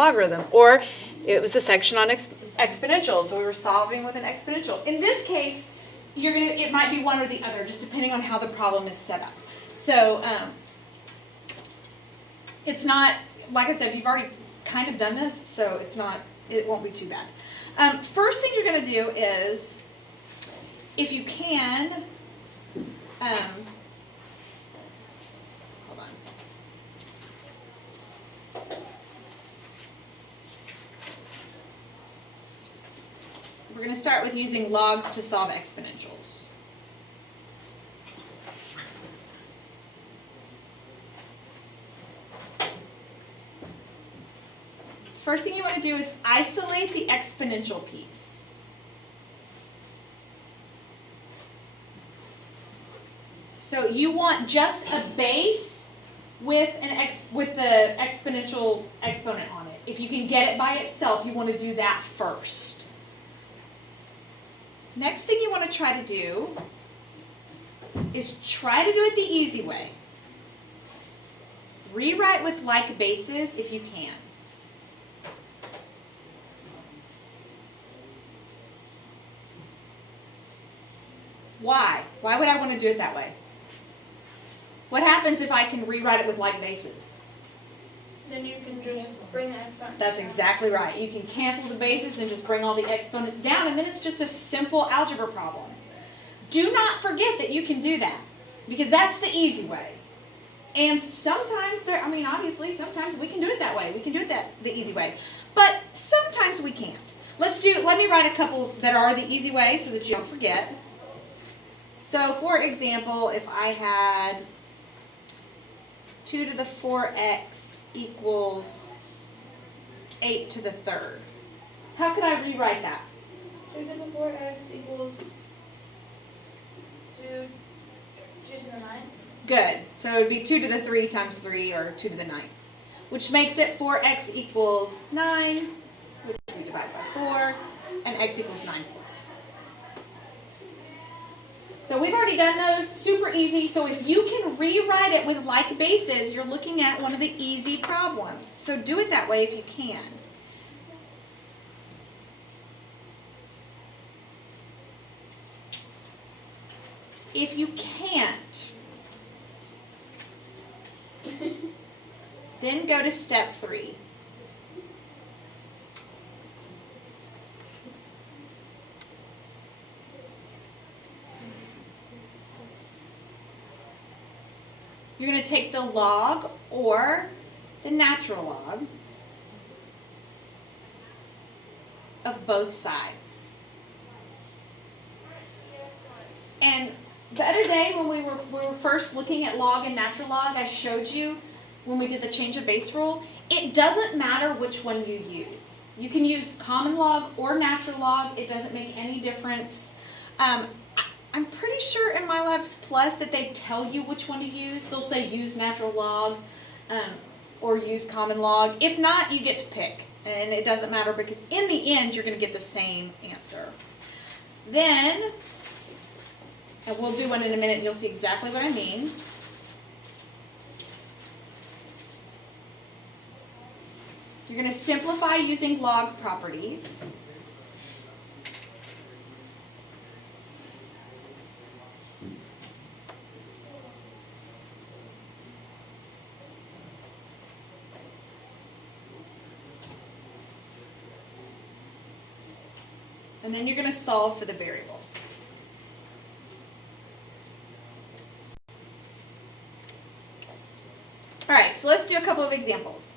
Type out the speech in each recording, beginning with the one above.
logarithm, or it was the section on exponential, so we were solving with an exponential. In this case, it might be one or the other, just depending on how the problem is set up. So it's not, like I said, you've already kind of done this, so it won't be too bad. First thing you're going to do is, if you can, hold on. We're going to start with using logs to solve exponentials. First thing you want to do is isolate the exponential piece. So you want just a base with the exponential exponent on it. If you can get it by itself, you want to do that first. Next thing you want to try to do is try to do it the easy way. Rewrite with like bases if you can. Why? Why would I want to do it that way? What happens if I can rewrite it with like bases? Then you can just bring the exponents. That's exactly right. You can cancel the bases and just bring all the exponents down, and then it's just a simple algebra problem. Do not forget that you can do that, because that's the easy way. And sometimes, obviously, sometimes we can do it that way. We can do it the easy way. But sometimes we can't. Let me write a couple that are the easy way so that you don't forget. So, for example, if I had 2 to the 4x equals 8 to the third. How could I rewrite that? 2 to the 4x equals 2 to the 9. Good. So it would be 2 to the 3 times 3, or 2 to the 9, which makes it 4x equals 9, which we divide by 4, and x equals 9/4. So we've already done those, super easy. So if you can rewrite it with like bases, you're looking at one of the easy problems. So do it that way if you can. If you can't, then go to step 3. You're going to take the log or the natural log of both sides. And the other day when we were first looking at log and natural log, I showed you when we did the change of base rule, it doesn't matter which one you use. You can use common log or natural log. It doesn't make any difference. I'm pretty sure in MyLabs Plus that they tell you which one to use. They'll say use natural log or use common log. If not, you get to pick. And it doesn't matter because in the end, you're going to get the same answer. Then, and we'll do one in a minute and you'll see exactly what I mean. You're going to simplify using log properties. And then you're going to solve for the variable. All right, so let's do a couple of examples.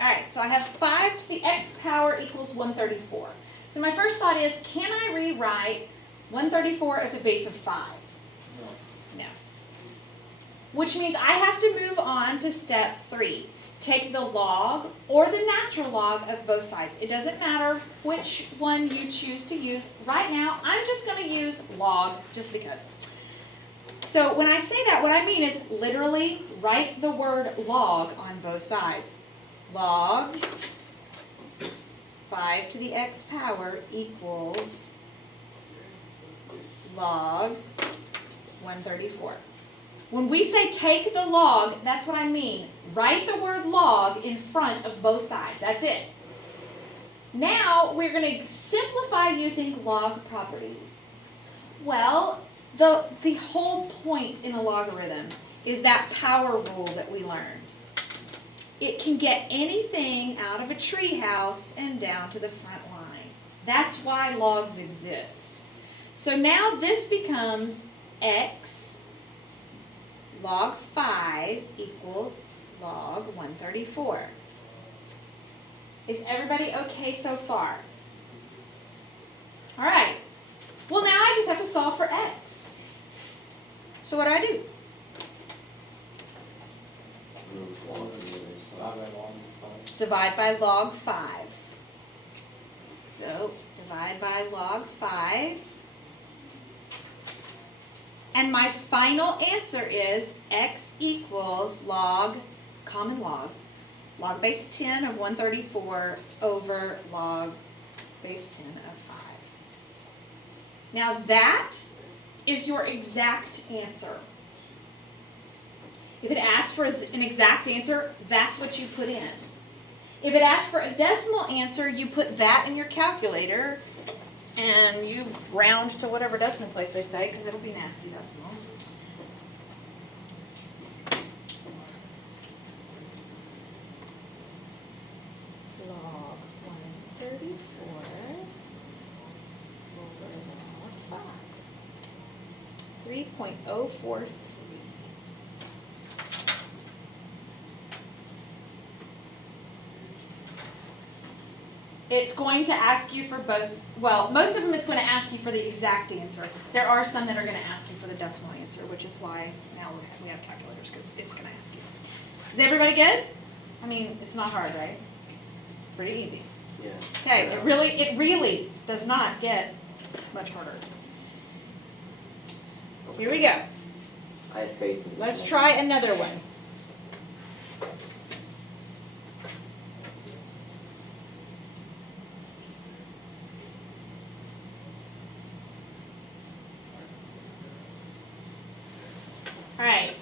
All right, so I have 5 to the x power equals 134. So my first thought is, can I rewrite 134 as a base of 5? No. Which means I have to move on to step 3. Take the log or the natural log of both sides. It doesn't matter which one you choose to use. Right now, I'm just going to use log just because. So when I say that, what I mean is literally write the word log on both sides. Log 5 to the x power equals log 134. When we say take the log, that's what I mean. Write the word log in front of both sides. That's it. Now we're going to simplify using log properties. Well, the whole point in a logarithm is that power rule that we learned. It can get anything out of a treehouse and down to the front line. That's why logs exist. So now this becomes x log 5 equals log 134. Is everybody okay so far? All right. Well, now I just have to solve for x. So what do? Divide by log 5. So divide by log 5. And my final answer is x equals log, common log base 10 of 134 over log base 10 of 5. Now that is your exact answer. If it asks for an exact answer, that's what you put in. If it asks for a decimal answer, you put that in your calculator and you round to whatever decimal place they say, because it'll be nasty decimal. Log 134 over log 5. 3.043. It's going to ask you for both. Well, most of them it's going to ask you for the exact answer. There are some that are going to ask you for the decimal answer, which is why now we have calculators, because it's going to ask you. Is everybody good? I mean, it's not hard, right? Pretty easy. Yeah. Okay, it really does not get much harder. Here we go. I have faith in Let's try another one. All right.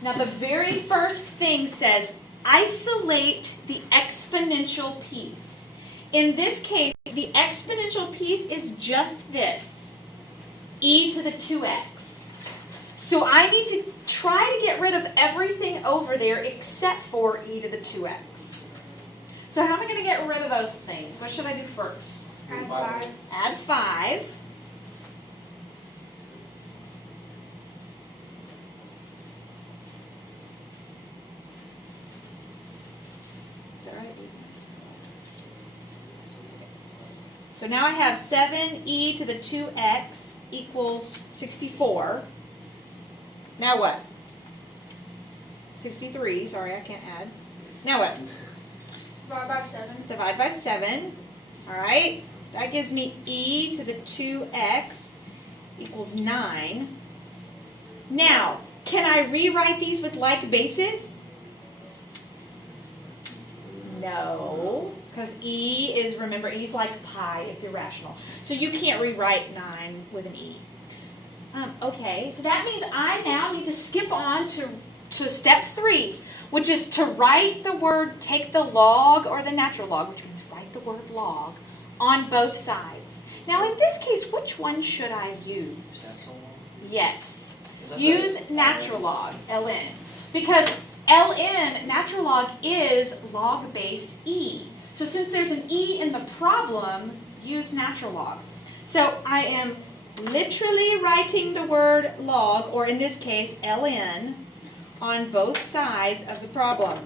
Now the very first thing says isolate the exponential piece. In this case, the exponential piece is just this, e to the 2x. So I need to try to get rid of everything over there except for e to the 2x. So how am I going to get rid of those things? What should I do first? Add 5. Add 5. Is that right? So now I have 7e to the 2x equals 64. Now what? 63. Sorry, I can't add. Now what? Divide by 7. Divide by 7. All right. That gives me e to the 2x equals 9. Now, can I rewrite these with like bases? No, because e is, remember, e is like pi. It's irrational. So you can't rewrite 9 with an e. Okay, so that means I now need to skip on to step 3, which is to write the word, take the log or the natural log, which means write the word log, on both sides. Now in this case, which one should I use? Yes. Use natural log, ln. Because ln, natural log, is log base e. So since there's an e in the problem, use natural log. So I am literally writing the word log, or in this case, ln, on both sides of the problem.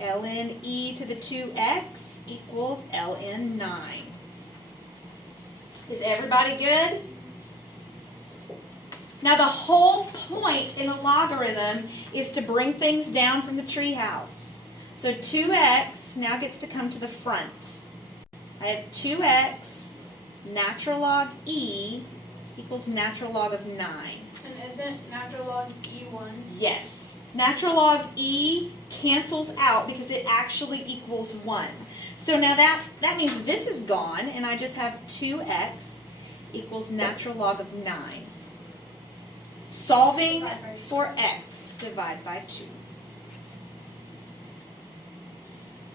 Ln e to the 2x equals ln 9. Is everybody good? Now the whole point in a logarithm is to bring things down from the treehouse. So 2x now gets to come to the front. I have 2x natural log e equals natural log of 9. And isn't natural log e1? Yes. Natural log E cancels out because it actually equals 1. So now that means this is gone, and I just have 2x equals natural log of 9. Solving for x, divide by 2.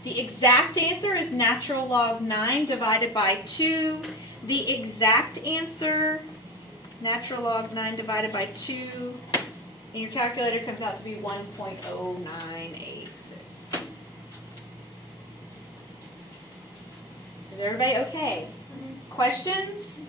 The exact answer is natural log 9 divided by 2. The exact answer, natural log 9 divided by 2, and your calculator comes out to be 1.0986. Is everybody okay? Questions?